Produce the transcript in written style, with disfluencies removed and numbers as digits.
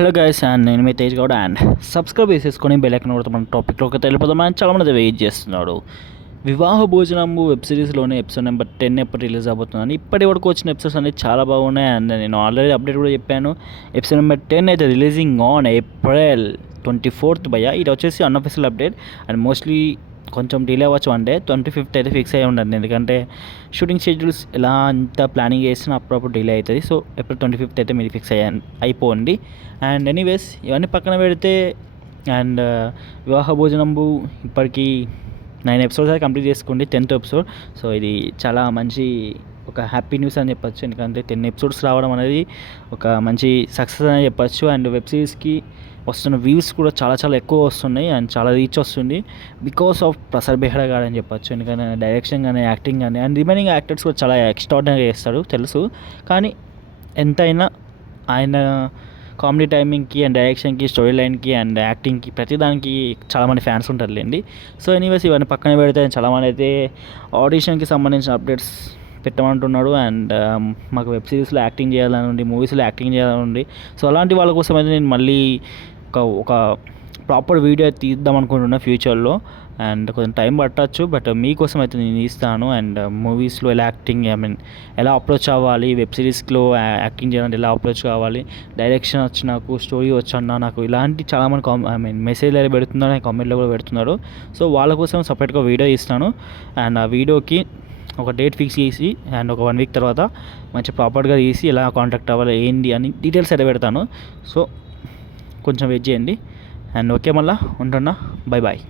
Hello guys, and నేను మీ Tej Goud. And subscribe చేసేసుకొని bell icon కొడితే మన టాపిక్లోకి వెళ్ళిపోదాం. అండ్ చాలామంది వెయిట్ చేస్తున్నాడు. వివాహ భోజనము వెబ్ సిరీస్లోనే ఎపిసోడ్ నెంబర్ 10 ఎప్పుడు రిలీజ్ అవబోతుందని ఇప్పటి వరకు వచ్చిన ఎపిసోడ్స్ అన్ని చాలా బాగున్నాయి. అండ్ నేను ఆల్రెడీ అప్డేట్ కూడా చెప్పాను. ఎపిసోడ్ నెంబర్ 10 అయితే రిలీజింగ్ ఆన్ April 24th భయ్య. ఇది వచ్చేసి అన్అఫీషియల్ అప్డేట్ అండ్ మోస్ట్లీ కొంచెం డిలే అవ్వచ్చు. 25th అయితే ఫిక్స్ అయ్యి ఉండండి, ఎందుకంటే షూటింగ్ షెడ్యూల్స్ ఎలా అంతా ప్లానింగ్ చేసినా అప్పుడప్పుడు డిలే అవుతుంది. సో April 25th అయితే మీరు ఫిక్స్ అయిపోండి. అండ్ ఎనీవేస్ ఇవన్నీ పక్కన పెడితే అండ్ వివాహ భోజనంబు ఇప్పటికీ 9 ఎపిసోడ్స్ అయితే కంప్లీట్ చేసుకోండి, 10th ఎపిసోడ్. సో ఇది చాలా మంచి ఒక హ్యాపీ న్యూస్ అని చెప్పొచ్చు, ఎందుకంటే 10 ఎపిసోడ్స్ రావడం అనేది ఒక మంచి సక్సెస్ అని చెప్పొచ్చు. అండ్ వెబ్ సిరీస్కి వస్తున్న వ్యూస్ కూడా చాలా చాలా ఎక్కువ వస్తున్నాయి అండ్ చాలా రీచ్ వస్తుంది బికాస్ ఆఫ్ ప్రసాద్ బెహ్రా గారు అని చెప్పొచ్చు. ఎందుకంటే డైరెక్షన్ కానీ యాక్టింగ్ కానీ అండ్ రిమైనింగ్ యాక్టర్స్ కూడా చాలా ఎక్స్ట్రాడినరీగా చేస్తారు తెలుసు. కానీ ఎంతైనా ఆయన కామెడీ టైమింగ్కి అండ్ డైరెక్షన్కి, స్టోరీ లైన్కి అండ్ యాక్టింగ్కి ప్రతిదానికి చాలామంది ఫ్యాన్స్ ఉంటారులేండి. సో ఎనీవేస్ ఇవన్నీ పక్కన పెడితే చాలామంది అయితే ఆడిషన్కి సంబంధించిన అప్డేట్స్ పెట్టమంటున్నాడు. అండ్ మాకు వెబ్ సిరీస్లో యాక్టింగ్ చేయాలని ఉంది, మూవీస్లో యాక్టింగ్ చేయాలని ఉంది. సో అలాంటి వాళ్ళ కోసం అయితే నేను మళ్ళీ ఒక ప్రాపర్ వీడియో తీద్దాం అనుకుంటున్నా ఫ్యూచర్లో. అండ్ కొంచెం టైం పట్టచ్చు, బట్ మీకోసం అయితే నేను ఇస్తాను. అండ్ మూవీస్లో ఎలా యాక్టింగ్ ఎలా అప్రోచ్ అవ్వాలి, వెబ్ సిరీస్లో యాక్టింగ్ చేయాలంటే ఎలా అప్రోచ్ కావాలి, డైరెక్షన్ వచ్చి నాకు, స్టోరీ వచ్చన్నా నాకు, ఇలాంటి చాలామంది మెసేజ్లు అయితే పెడుతున్నారు, కామెంట్లో కూడా పెడుతున్నారు. సో వాళ్ళ కోసం సపరేట్గా వీడియో ఇస్తాను. అండ్ ఆ వీడియోకి ఒక డేట్ ఫిక్స్ చేసి అండ్ ఒక 1 వీక్ తర్వాత మంచి ప్రాపర్గా తీసి ఎలా కాంటాక్ట్ అవ్వాలి ఏంటి అని డీటెయిల్స్ అయితే పెడతాను. సో కొంచెం వెయిట్ చేయండి. అండ్ ఓకే, మళ్ళీ ఉంటున్నా. Bye bye.